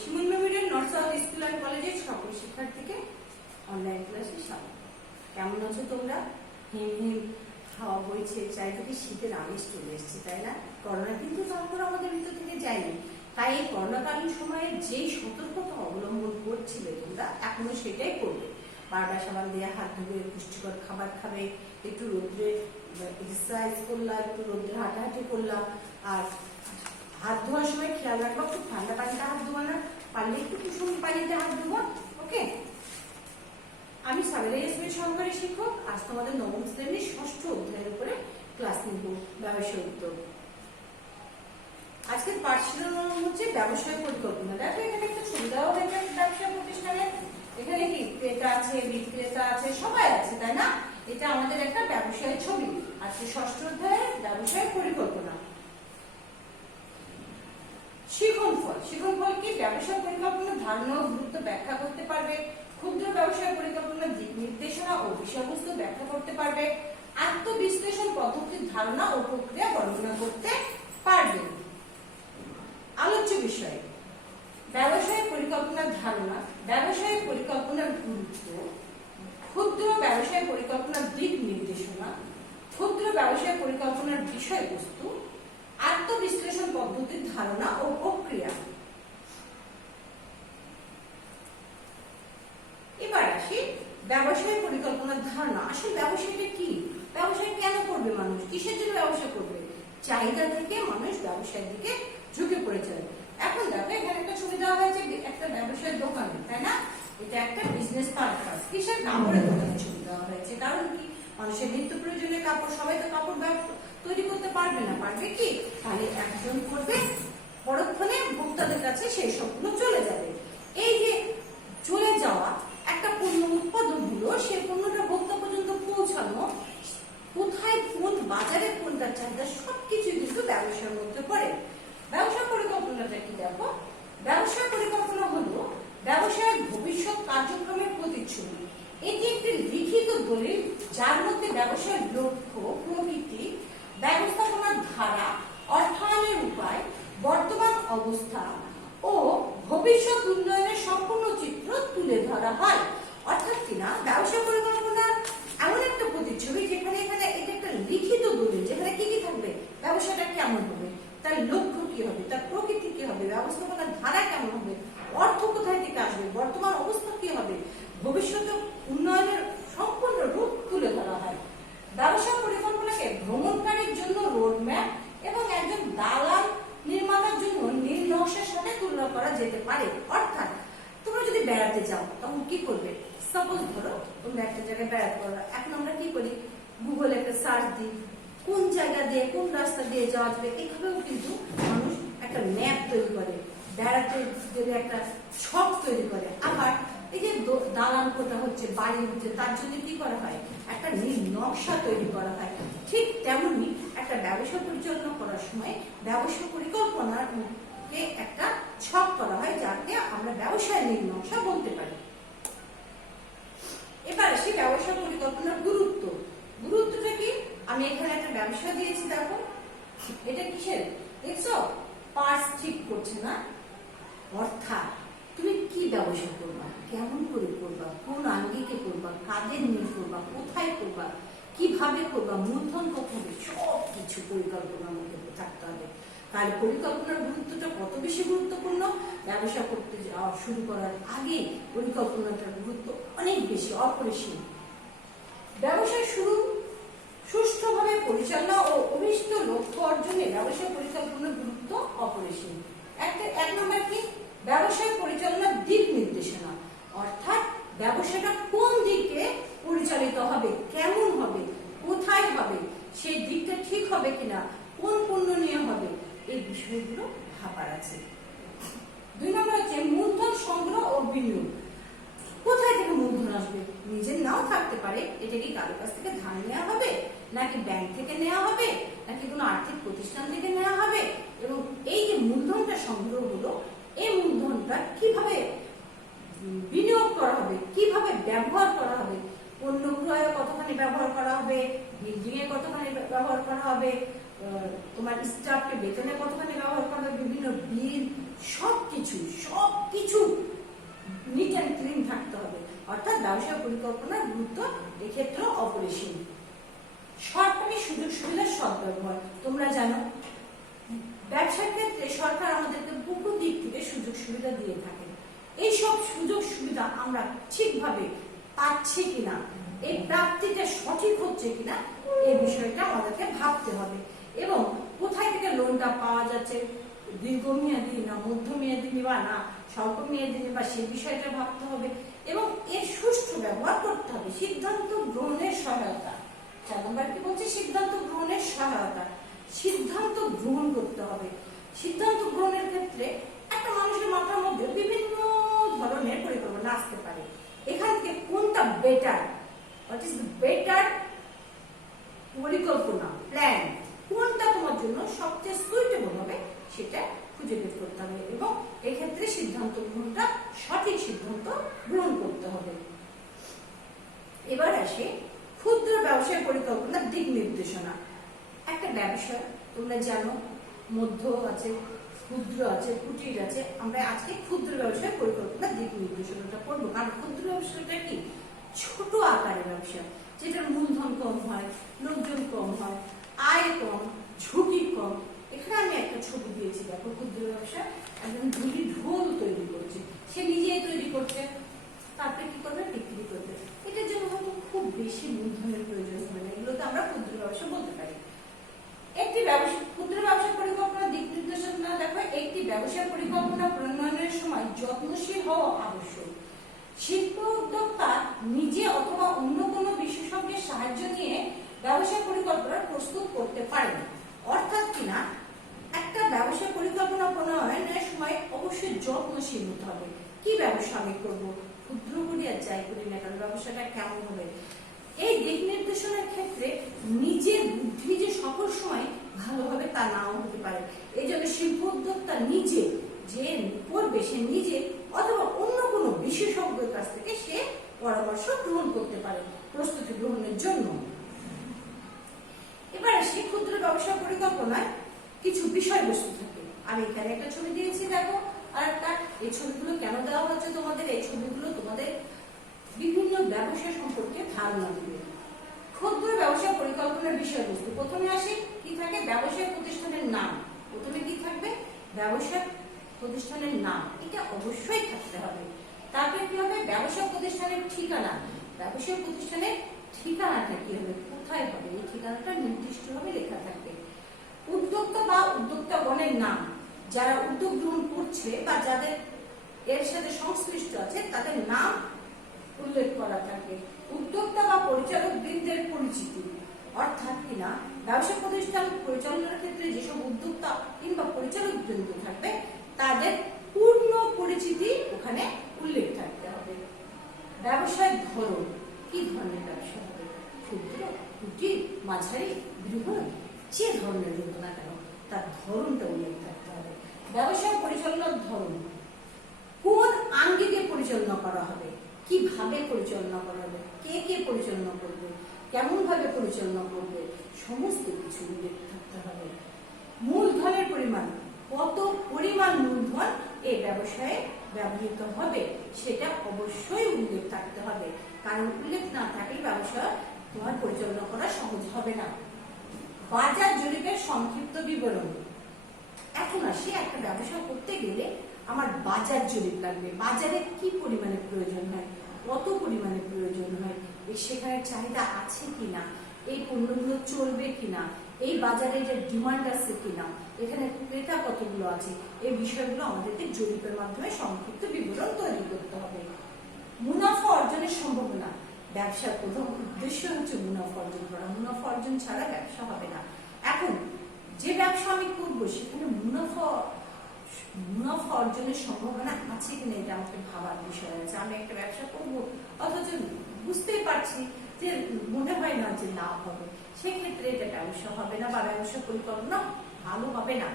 Shimul Memorial north south school and কলেজের সকল শিক্ষার্থীকে অনলাইন ক্লাসে স্বাগত। কেমন আছো তোমরা? হিম হিম হাওয়া বইছে, চারিদিকে শীতের আমেজ চলে এসছে, তাই না? করোনা কিন্তু তারপর আমাদের ভিতর থেকে যায়নি। তাই এই করোনাকালীন সময়ে যেই সতর্কতা অবলম্বন করছিলে তোমরা, এখনো সেটাই করবে। বারবার সাবান দিয়ে হাত ধুবে, পুষ্টিকর খাবার খাবে, একটু রোদ্রে এক্সারসাইজ করলা, একটু রোদ্রে হাঁটাহাঁটি করলাম। আর হাত ধোয়ার সময় খেয়াল রাখবা, খুব ঠান্ডা পানিতে হাত ধোয়া না, পারলে একটু কুসুম পানিতে হাত ধোয়া। ওকে, আমি সাবেরা ইয়াসমিন সহকারী শিক্ষক। আজ তোমাদের নবম শ্রেণীর ষষ্ঠ অধ্যায়ের উপরে ক্লাস নিব, ব্যবসায় উদ্যোগ। আজকের পাঠ শিরোনাম হচ্ছে ব্যবসায় পরিকল্পনা। দেখো এখানে একটা সুবিধাও হয়েছে ব্যবসা প্রতিষ্ঠানে। এখানে কি ক্রেতা আছে, বিক্রেতা আছে, সবাই আছে, তাই না? এটা আমাদের একটা ব্যবসায়ের ছবি। আজকে ষষ্ঠ অধ্যায়ে ব্যবসায় পরিকল্পনা। শিখনফল কি? ব্যবসায় পরিকল্পনা ধারণা ও গুরুত্ব ব্যাখ্যা করতে পারবে, ক্ষুদ্র ব্যবসায় পরিকল্পনার দিক নির্দেশনা ও বিষয়বস্তু ব্যাখ্যা করতে পারবে, আত্মবিশ্লেষণ পদ্ধতির ধারণা ও প্রক্রিয়া বর্ণনা করতে পারবে। আলোচ্য বিষয়: ব্যবসায় পরিকল্পনার ধারণা, ব্যবসায় পরিকল্পনার গুরুত্ব, ক্ষুদ্র ব্যবসায় পরিকল্পনার দিক নির্দেশনা, ক্ষুদ্র ব্যবসায় পরিকল্পনার বিষয়বস্তু, আত্মবিশ্লেষণ পদ্ধতির ধারণা ও প্রক্রিয়া। এবার আসি ব্যবসায় পরিকল্পনার ধারণা। আসলে ব্যবসায়টা কি? ব্যবসায় কেন করবে মানুষ? কিসের জন্য ব্যবসা করবে? চাহিদা থেকে মানুষ ব্যবসার দিকে ঝুঁকে পড়েছে। এখন দেখো এখানে একটা ছবি দেওয়া হয়েছে একটা ব্যবসায়ের দোকানে, তাই না? এটা একটা বিজনেস পারপাস। কিসের? কাপড়ের দোকানের ছবি দেওয়া হয়েছে। কারণ কি? মানুষের নিত্য প্রয়োজনীয় কাপড়, সবাই তো কাপড় তৈরি করতে পারবে না। পারবে কি? তাহলে একজন করবে, পরক্ষণে ভোক্তাদের কাছে সেই সবগুলো চলে যাবে। এই যে চলে যাওয়া একটা পণ্য উৎপাদন হলো, সেই পণ্যটা ভোক্তা পর্যন্ত পৌঁছানো, কোথায় কোন বাজারে কোনটা চাহিদা, সবকিছু কিন্তু ব্যবসার মধ্যে পড়ে। ব্যবসা পরিকল্পনাটা কি? দেখো, ব্যবসা পরিকল্পনা হলো ব্যবসায়ের ভবিষ্যৎ কার্যক্রমের প্রতিচ্ছবি। এটি একটি লিখিত দলিল যার মধ্যে ব্যবসায়ের লক্ষ্য, প্রকৃতি, ব্যবস্থাপনার ধারা, অর্থায়নের উপায়, বর্তমান অবস্থা ও ভবিষ্যৎ উন্নয়নের সম্পূর্ণ চিত্র তুলে ধরা হয়। অর্থাৎ কিনা ব্যবসা পরিকল্পনা এমন একটা প্রতিচ্ছবি যেখানে এটা একটা লিখিত দলিল, যেখানে কি কি থাকবে, ব্যবসাটা কেমন হবে, তার লক্ষ্য কি হবে, তার প্রকৃতি কি হবে, ব্যবস্থাপনার ধারা কেমন হবে, অর্থ কোথায় থেকে আসবে, বর্তমান অবস্থা কি হবে, ভবিষ্যতে উন্নয়নের সম্পূর্ণ রূপ তুলে ধরা হয়। ব্যবসা পরিকল্পনাকে ভ্রমণকারীর জন্য রোডম্যাপ এবং একজন দালাল নির্মাতার জন্য নীল নকশার সাথে তুলনা করা যেতে পারে। অর্থাৎ তোমরা যদি বেড়াতে যাও তখন কি করবে? সাপোজ ধরো তোমরা একটা জায়গায় বেড়াতে পারো, এখন আমরা কি করি, গুগলে একটা সার্চ দিই, কোন জায়গা দিয়ে কোন রাস্তা দিয়ে যাওয়া যাবে। এইভাবেও কিন্তু মানুষ একটা ম্যাপ তৈরি করে, বেড়াতে গেলে একটা ছক তৈরি করে। আবার এই যে দালান কোটা হচ্ছে, বাড়ি হচ্ছে, তার জন্য কি করা হয়, একটা নীল নকশা তৈরি করা হয়। ঠিক তেমনি একটা ব্যবসা পরিচালনা করার সময় ব্যবসা পরিকল্পনাকে একটা ছক করা হয়, যাকে আমরা ব্যবসায় নীল নকশা বলতে পারি। এবার আসি ব্যবসা পরিকল্পনার গুরুত্ব। গুরুত্বটা কি? আমি এখানে একটা ব্যবসা দিয়েছি, দেখো এটা কিসের, দেখছো পার্স ঠিক করছে না। অর্থাৎ তুমি কি ব্যবসা করবা, কেমন করে করবা, কোন আঙ্গিকে করবা, কাদের নিয়ে করবা, কোথায় করবা, কিভাবে করবা, মূলধন কত হবে, সব কিছু পরিকল্পনার মধ্যে থাকতে হবে। তার পরিকল্পনার গুরুত্বটা কত বেশি গুরুত্বপূর্ণ, ব্যবসা করতে যাওয়া শুরু করার আগে পরিকল্পনাটার গুরুত্ব অনেক বেশি, অপরিসীম। ব্যবসা শুরু সুষ্ঠুভাবে পরিচালনা ও অভিষ্ট লক্ষ্য অর্জনে ব্যবসায় পরিকল্পনার গুরুত্ব অপরিসীম। এক নম্বর কি? ব্যবসায় পরিচালনার দিক নির্দেশনা। অর্থাৎ ব্যবসাটা কোন দিকে পরিচালিত হবে, কেমন হবে, কোথায় হবে, সেই দিকটা ঠিক হবে কিনা, কোন পণ্য নিয়ে হবে, এই বিষয়গুলো ভাবার আছে। 2 নম্বর হচ্ছে মূলধন সংগ্রহ ও বিনিয়োগ। কোথায় থেকে মূলধন আসবে? নিজের নাও থাকতে পারে, এটা কি কারো কাছ থেকে ধার নেওয়া হবে, নাকি ব্যাংক থেকে নেওয়া হবে, নাকি কোনো আর্থিক প্রতিষ্ঠান থেকে নেওয়া হবে। এবং এই যে মূলধনটা সংগ্রহ হলো, এই মূলধনটা কিভাবে বিনিয়োগ করা হবে, কিভাবে ব্যবহার করা হবে, পণ্য ক্রয়ে কতখানি ব্যবহার করা হবে, বিল্ডিং এ কতখানি ব্যবহার করা হবে, তোমার স্টাফকে বেতনে কতখানি ব্যবহার করা হবে, বিভিন্ন বিল, সবকিছু পরিকল্পনার গুরুত্ব এক্ষেত্রে অপরিসীম। সরকারি সুযোগ সুবিধার সদ্ব্যবহার। তোমরা জানো ব্যবসার ক্ষেত্রে সরকার আমাদেরকে বহু দিক থেকে সুযোগ সুবিধা দিয়ে থাকে। এই সব সুযোগ সুবিধা আমরা ঠিকভাবে পাচ্ছি কিনা, এই প্রাপ্তিটা সঠিক হচ্ছে কিনা, এই বিষয়টা আমাদেরকে ভাবতে হবে। এবং কোথায় থেকে লোনটা পাওয়া যাচ্ছে, দীর্ঘমেয়াদী না মধ্যমেয়াদী নিবা না স্বল্প মেয়াদী নিবা, সেই বিষয়টা ভাবতে হবে এবং এর সুষ্ঠু ব্যবহার করতে হবে। সিদ্ধান্ত গ্রহণের সহায়তা। 4 নম্বর কি বলছে? সিদ্ধান্ত গ্রহণের সহায়তা। সিদ্ধান্ত গ্রহণ করতে হবে। সিদ্ধান্ত গ্রহণের ক্ষেত্রে একটা মানুষের মাথার মধ্যে বিভিন্ন ধরনের পরিকল্পনা আসতে পারে। এখান থেকে কোনটা better, what is the better পরিকল্পনা, প্ল্যান, কোনটা তোমার জন্য সবচেয়ে সুইটেবল হবে সেটা খুঁজে বের করতে হবে এবং এক্ষেত্রে সিদ্ধান্ত গ্রহণটা সঠিক সিদ্ধান্ত গ্রহণ করতে হবে। এবার আসে ক্ষুদ্র ব্যবসায় পরিকল্পনার দিক নির্দেশনা। একটা ব্যবসা তোমরা জানো মধ্য আছে, ক্ষুদ্র আছে, কুটির আছে। আমরা আজকে ক্ষুদ্র ব্যবসায় পরিকল্পনার দিক নির্দেশনাটা করবো, কারণ ক্ষুদ্র ব্যবসাটা কি ছোট আকারের ব্যবসা, যেটার মূলধন কম হয়, লোকজন কম হয়, আয় কম, ঝুঁকি কম। এখানে আমি একটা ছবি দিয়েছি, দেখো ক্ষুদ্র ব্যবসা একজন ঝুঁকি ঢোল তৈরি করছে, সে নিজেই তৈরি করছে, তারপরে কি করবে, বিক্রি করবে। এটার জন্য হয়তো খুব বেশি মূলধনের প্রয়োজন হবে না, এগুলোতে আমরা ক্ষুদ্র ব্যবসা বলতে পারি। একটি ব্যবসা ক্ষুদ্র ব্যবসা পরিকল্পনা দিক নির্দেশনা দেখো, একটি ব্যবসার পরিকল্পনা প্রণয়নের সময় যত্নশীল হওয়া আবশ্যক। শিল্প উদ্যোক্তা নিজে অথবা অন্য কোনো বিশেষজ্ঞের সাহায্য নিয়ে ব্যবসা পরিকল্পনা প্রস্তুত করতে পারেন। অর্থাৎ কিনা একটা ব্যবসা পরিকল্পনা প্রণয়নের সময় অবশ্যই যত্নশীল হতে হবে। কি ব্যবসা আমি করবো, ক্ষুদ্র করি আর যাই করি না কারণ ব্যবসাটা কেমন হবে, এই দিক নির্দেশনার ক্ষেত্রে নিজের বুদ্ধি যে সকল সময় ভালো হবে তা নাও হতে পারে। এই জন্য শিল্প উদ্যোক্তা নিজে যে করবে সে নিজে অথবা অন্য কোনো বিশেষজ্ঞের কাছ থেকে সে পরামর্শ গ্রহণ করতে পারে প্রস্তুতি গ্রহণের জন্য। এবার আসি ক্ষুদ্র ব্যবসা পরিকল্পনায় কিছু বিষয়বস্তু থাকে। আমি এখানে একটা ছবি দিয়েছি দেখো, আর একটা এই ছবিগুলো কেন দেওয়া হচ্ছে তোমাদের, এই ছবিগুলো তোমাদের বিভিন্ন ব্যবসা সম্পর্কে ধারণা দেবে। ক্ষুদ্র ব্যবসা পরিকল্পনার বিষয়বস্তু। প্রথমে আসে কি থাকে, ব্যবসায় প্রতিষ্ঠানের নাম। প্রথমে কি থাকবে, ব্যবসা প্রতিষ্ঠানের নাম, এটা অবশ্যই থাকতে হবে। তারপরে কি হবে, ব্যবসা প্রতিষ্ঠানের ঠিকানা। ব্যবসা প্রতিষ্ঠানের ঠিকানাটা কি হবে, কোথায় হবে, এই ঠিকানাটা নির্দিষ্টভাবে লেখা থাকবে। উদ্যোক্তা বা উদ্যোক্তাগণের নাম, যারা উদ্যোগ গ্রহণ করছে বা যাদের এর সাথে সংশ্লিষ্ট আছে তাদের নাম উল্লেখ করা থাকে। উদ্যোক্তা বা পরিচালক বৃন্দের পরিচিতি, অর্থাৎ কিনা ব্যবসা প্রতিষ্ঠান পরিচালনার ক্ষেত্রে যেসব উদ্যোক্তা কিংবা পরিচালক বৃন্দ থাকবে তাদের পূর্ণ পরিচিতি ওখানে উল্লেখ থাকতে হবে। ব্যবসায়ের ধরন, কি ধরনের ব্যবসা হবে, ক্ষুদ্র, কুটির, মাঝারি, বৃহৎ, যে ধরনের হোক না কেন তার ধরনটা উল্লেখ থাকতে হবে। ব্যবসায় পরিচালনার ধরন, কোন আঙ্গিকে পরিচালনা করা হবে, কিভাবে পরিচালনা করা হবে, কে কে পরিচালনা করবে, কেমন ভাবে পরিচালনা করবে, সমস্ত কিছু উল্লেখ থাকতে হবে। মূলধনের পরিমাণ, কত পরিমাণ মূলধন এই ব্যবসায়ে ব্যবহৃত হবে সেটা অবশ্যই উল্লেখ থাকতে হবে, কারণ উল্লেখ না থাকলে ব্যবসা তোমার পরিচালনা করা সহজ হবে না। বাজার জরিপের সংক্ষিপ্ত বিবরণ। এখন আসি একটা ব্যবসা করতে গেলে আমার বাজার জরিপ লাগবে, বাজারে কি পরিমাণে প্রয়োজন হয়, কত পরিমাণে প্রয়োজন হয়, সেখানে চাহিদা আছে কিনা, এই পণ্যগুলো চলবে কিনা, এই বাজারে যে ডিমান্ড আছে কিনা, এখানে ক্রেতা কতগুলো আছে, এই বিষয়গুলো আমাদেরকে জরিপের মাধ্যমে সংক্ষিপ্ত বিবরণ তৈরি করতে হবে। মুনাফা অর্জনের সম্ভাবনা, ব্যবসার প্রথম উদ্দেশ্য হচ্ছে মুনাফা অর্জন করা, মুনাফা অর্জন ছাড়া ব্যবসা হবে না। এখন যে ব্যবসা আমি করবো সেখানে মুনাফা অর্জনের সম্ভাবনা আছে কিনা এটা আমাকে ভাবার বিষয় আছে। আমি একটা ব্যবসা করবো অথচ বুঝতেই পারছি যে মনে হয় না যে লাভ হবে, সেক্ষেত্রে এটা ব্যবসা হবে না বা ব্যবসা পরিকল্পনা ভালো হবে না।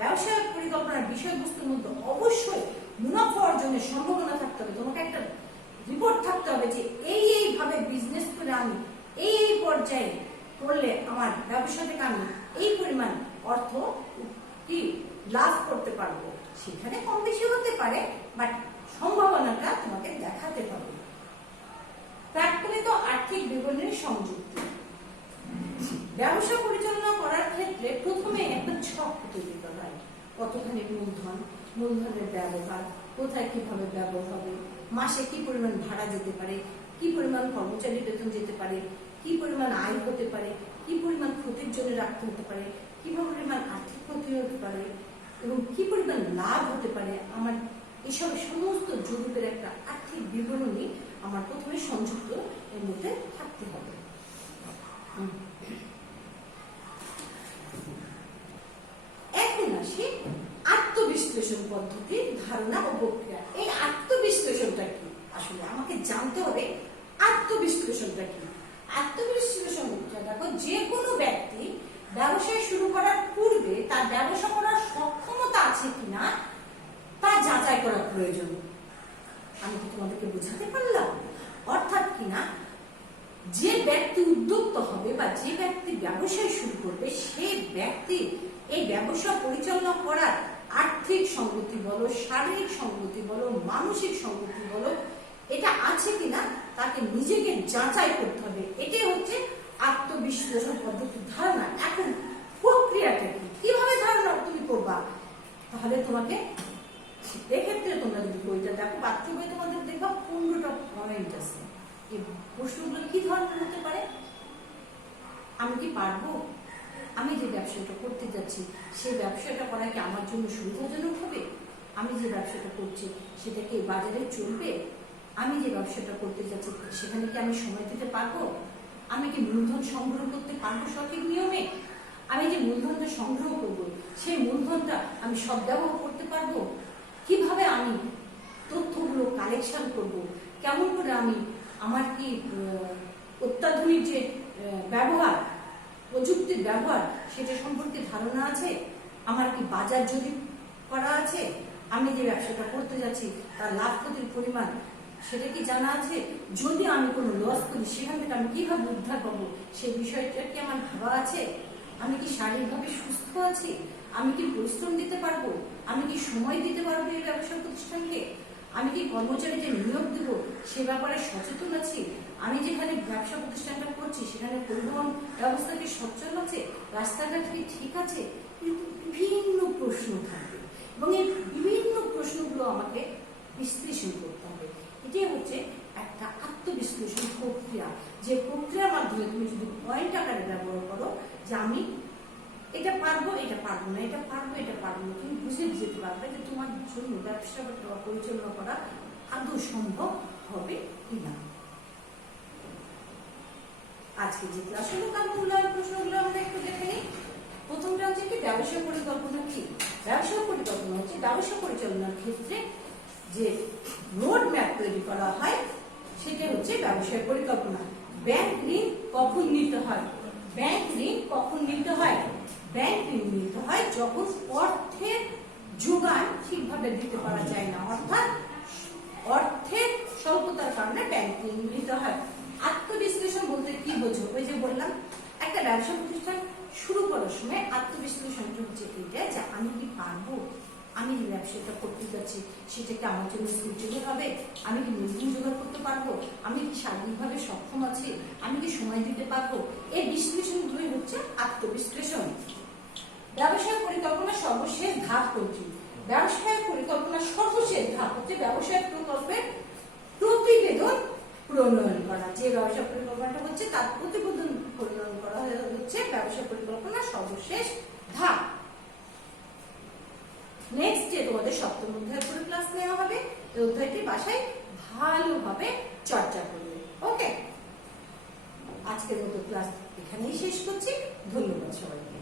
ব্যবসা পরিকল্পনার বিষয়বস্তুর মধ্যে অবশ্যই মুনাফা অর্জনের সম্ভাবনা থাকতে হবে। তোমাকে একটা রিপোর্ট থাকতে হবে যে এইভাবে বিজনেস করে আমি এই পর্যায়ে করলে আমার ব্যবসা থেকে আমি এই পরিমাণ অর্থ কি লাভ করতে পারবো। সেখানে কম বেশি হতে পারে, বাট সম্ভাবনাটা তোমাকে দেখাতে হবে। প্রাক্কলিত আর্থিক বিবরণীর সংযুক্তি। ব্যবসা পরিচালনা করার ক্ষেত্রে প্রথমে একটা ছক তৈরি করা হয়। কতখানি মূলধন, মূলধনের ব্যবহার, কোথায় কিভাবে ব্যবহার হবে, মাসে কি পরিমাণ ভাড়া যেতে পারে, কি পরিমাণ কর্মচারী বেতন যেতে পারে, কি পরিমাণ আয় হতে পারে, কি পরিমাণ ক্ষতির জন্য রাখতে হতে পারে, কি পরিমাণ আর্থিক ক্ষতি হতে পারে এবং কি পরিমাণ লাভ হতে পারে। আমার এসব সমস্ত জরুরের একটা আর্থিক বিবরণী আমার প্রথমে সংযুক্ত এর মধ্যে থাকতে হবে। এখন আসি আত্মবিশ্লেষণ পদ্ধতির ধারণা ও প্রক্রিয়া। এই আত্মবিশ্লেষণটা কি? আসলে আমাকে জানতে হবে আত্মবিশ্লেষণটা কি। আত্মবিশ্লেষণটা দেখো, যে কোনো ব্যক্তি ব্যবসায় শুরু করার পূর্বে তার ব্যবসা করার সক্ষমতা আছে কিনা তা যাচাই করা প্রয়োজন। আমি কি তোমাদেরকে বোঝাতে পারলাম? অর্থাৎ কিনা যে ব্যক্তি উদ্যোক্তা হবে বা যে ব্যক্তি ব্যবসায় শুরু করবে, সেই ব্যক্তি এই ব্যবসা পরিচালনা করার আর্থিক সংগতি বলো, শারীরিক সংগতি বলো, মানসিক সংগতি বলো, এটা আছে কিনা তাকে নিজেকে যাচাই করতে হবে। এটাই হচ্ছে আত্মবিশ্লেষণ পদ্ধতির ধারণা। এখন প্রক্রিয়াটা কি, কিভাবে ধারণা তুমি করবা? তাহলে তোমাকে এক্ষেত্রে তোমরা যদি বইটা দেখো, পাঠ্য বই তোমাদের দেখবা 15টা পয়েন্ট আছে। এই প্রশ্নগুলো কি ধরনের হতে পারে? আমি কি পারবো? আমি যে ব্যবসাটা করতে যাচ্ছি সেই ব্যবসাটা করা কি আমার জন্য সুবিধাজনক হবে? আমি যে ব্যবসাটা করছি সেটা কি বাজারে চলবে? আমি যে ব্যবসাটা করতে যাচ্ছি সেখানে কি আমি সময় দিতে পারবো? আমি কি মূলধন সংগ্রহ করতে পারবো সঠিক নিয়মে? আমি যে মূলধনটা সংগ্রহ করবো সেই মূলধনটা আমি সদ্ব্যবহার করতে পারবো? কিভাবে আমি তথ্যগুলো কালেকশন করব? কেমন করে আমি, আমার কি অত্যাধুনিক যে ব্যবহার, প্রযুক্তির ব্যবহার সেটা সম্পর্কে ধারণা আছে? আমার কি বাজার জরিপ করা আছে? আমি যে ব্যবসাটা করতে যাচ্ছি তার লাভ ক্ষতির পরিমাণ সেটা কি জানা আছে? যদি আমি কোনো লস করি সেখান থেকে আমি কিভাবে উদ্ধার পাবো সেই বিষয়টা কি আমার ভাবা আছে? আমি কি শারীরিকভাবে সুস্থ আছি? আমি কি পরিশ্রম দিতে পারবো? আমি কি সময় দিতে পারবো এই ব্যবসা প্রতিষ্ঠানকে? আমি কি কর্মচারী যে নিয়োগ দেবো সে ব্যাপারে সচেতন আছি? আমি যেখানে ব্যবসা প্রতিষ্ঠানটা করছি সেখানে পরিবহন ব্যবস্থা কি সচ্ছল আছে? রাস্তাঘাট কি ঠিক আছে? কিন্তু বিভিন্ন প্রশ্ন থাকবে এবং এই বিভিন্ন প্রশ্নগুলো আমাকে বিশ্লেষণ করতে হবে। এটাই হচ্ছে একটা আত্মবিশ্লেষণ প্রক্রিয়া, যে প্রক্রিয়ার মাধ্যমে তুমি যদি পয়েন্ট আকারে ব্যবহার করো যে আমি এটা পারবো, এটা পারবো না, এটা পারবো, এটা পারবো না, তুমি বুঝে যেতে পারবে যে তোমার জন্য ব্যবসা পরিচালনা করা আদৌ সম্ভব হবে কিনা। আজকে যে ক্লাসগুলো মূল্যায়ন প্রশ্নগুলো আমরা একটু দেখে নিই। প্রথমটা হচ্ছে কি, ব্যবসা পরিকল্পনা কি? ব্যবসা পরিকল্পনা হচ্ছে ব্যবসা পরিচালনার ক্ষেত্রে যে রোড ম্যাপ তৈরি করা হয় সেটা হচ্ছে ব্যবসায় পরিকল্পনা। ব্যাংক ঋণ কখন নিতে হয়? ব্যাংক ঋণ কখন নিতে হয়? ব্যাংক ঋণ নিতে হয় যখন অর্থের যোগান ঠিকভাবে দিতে পারা যায় না, অর্থাৎ অর্থের স্বল্পতার কারণে ব্যাংক ঋণ নিতে হয়। আত্মবিশ্লেষণ বলতে কি বোঝো? ওই যে বললাম, একটা ব্যবসা প্রতিষ্ঠান শুরু করার সময় আত্মবিশ্লেষণটা হচ্ছে এটা যে আমি কি পারবো? আমি যে ব্যবসাটা করতে যাচ্ছি সেটা কি আমার জন্য সুযোগ হবে? আমি কি মূলধন জোগাড় করতে পারবো? আমি কি শারীরিকভাবে সক্ষম আছি? আমি কি সময় দিতে পারবো? এই বিশ্লেষণগুলোই হচ্ছে আত্মবিশ্লেষণ। ব্যবসায় পরিকল্পনা সর্বশেষ ধাপ কোনটি? ব্যবসায় পরিকল্পনা সর্বশেষ ধাপ হচ্ছে ব্যবসায় প্রকল্পের প্রতিবেদন প্রণয়ন করা। যে ব্যবসা পরিকল্পনাটা হচ্ছে তার প্রতিবেদন প্রণয়ন করা হচ্ছে ব্যবসা পরিকল্পনা সর্বশেষ ধাপ। নেক্সট যে তোমাদের সপ্তম অধ্যায়ের উপরে ক্লাস নেওয়া হবে, এই অধ্যায়টি বাসায় ভালোভাবে চর্চা করবে। ওকে, আজকের মতো ক্লাস এখানেই শেষ করছি। ধন্যবাদ সবাইকে।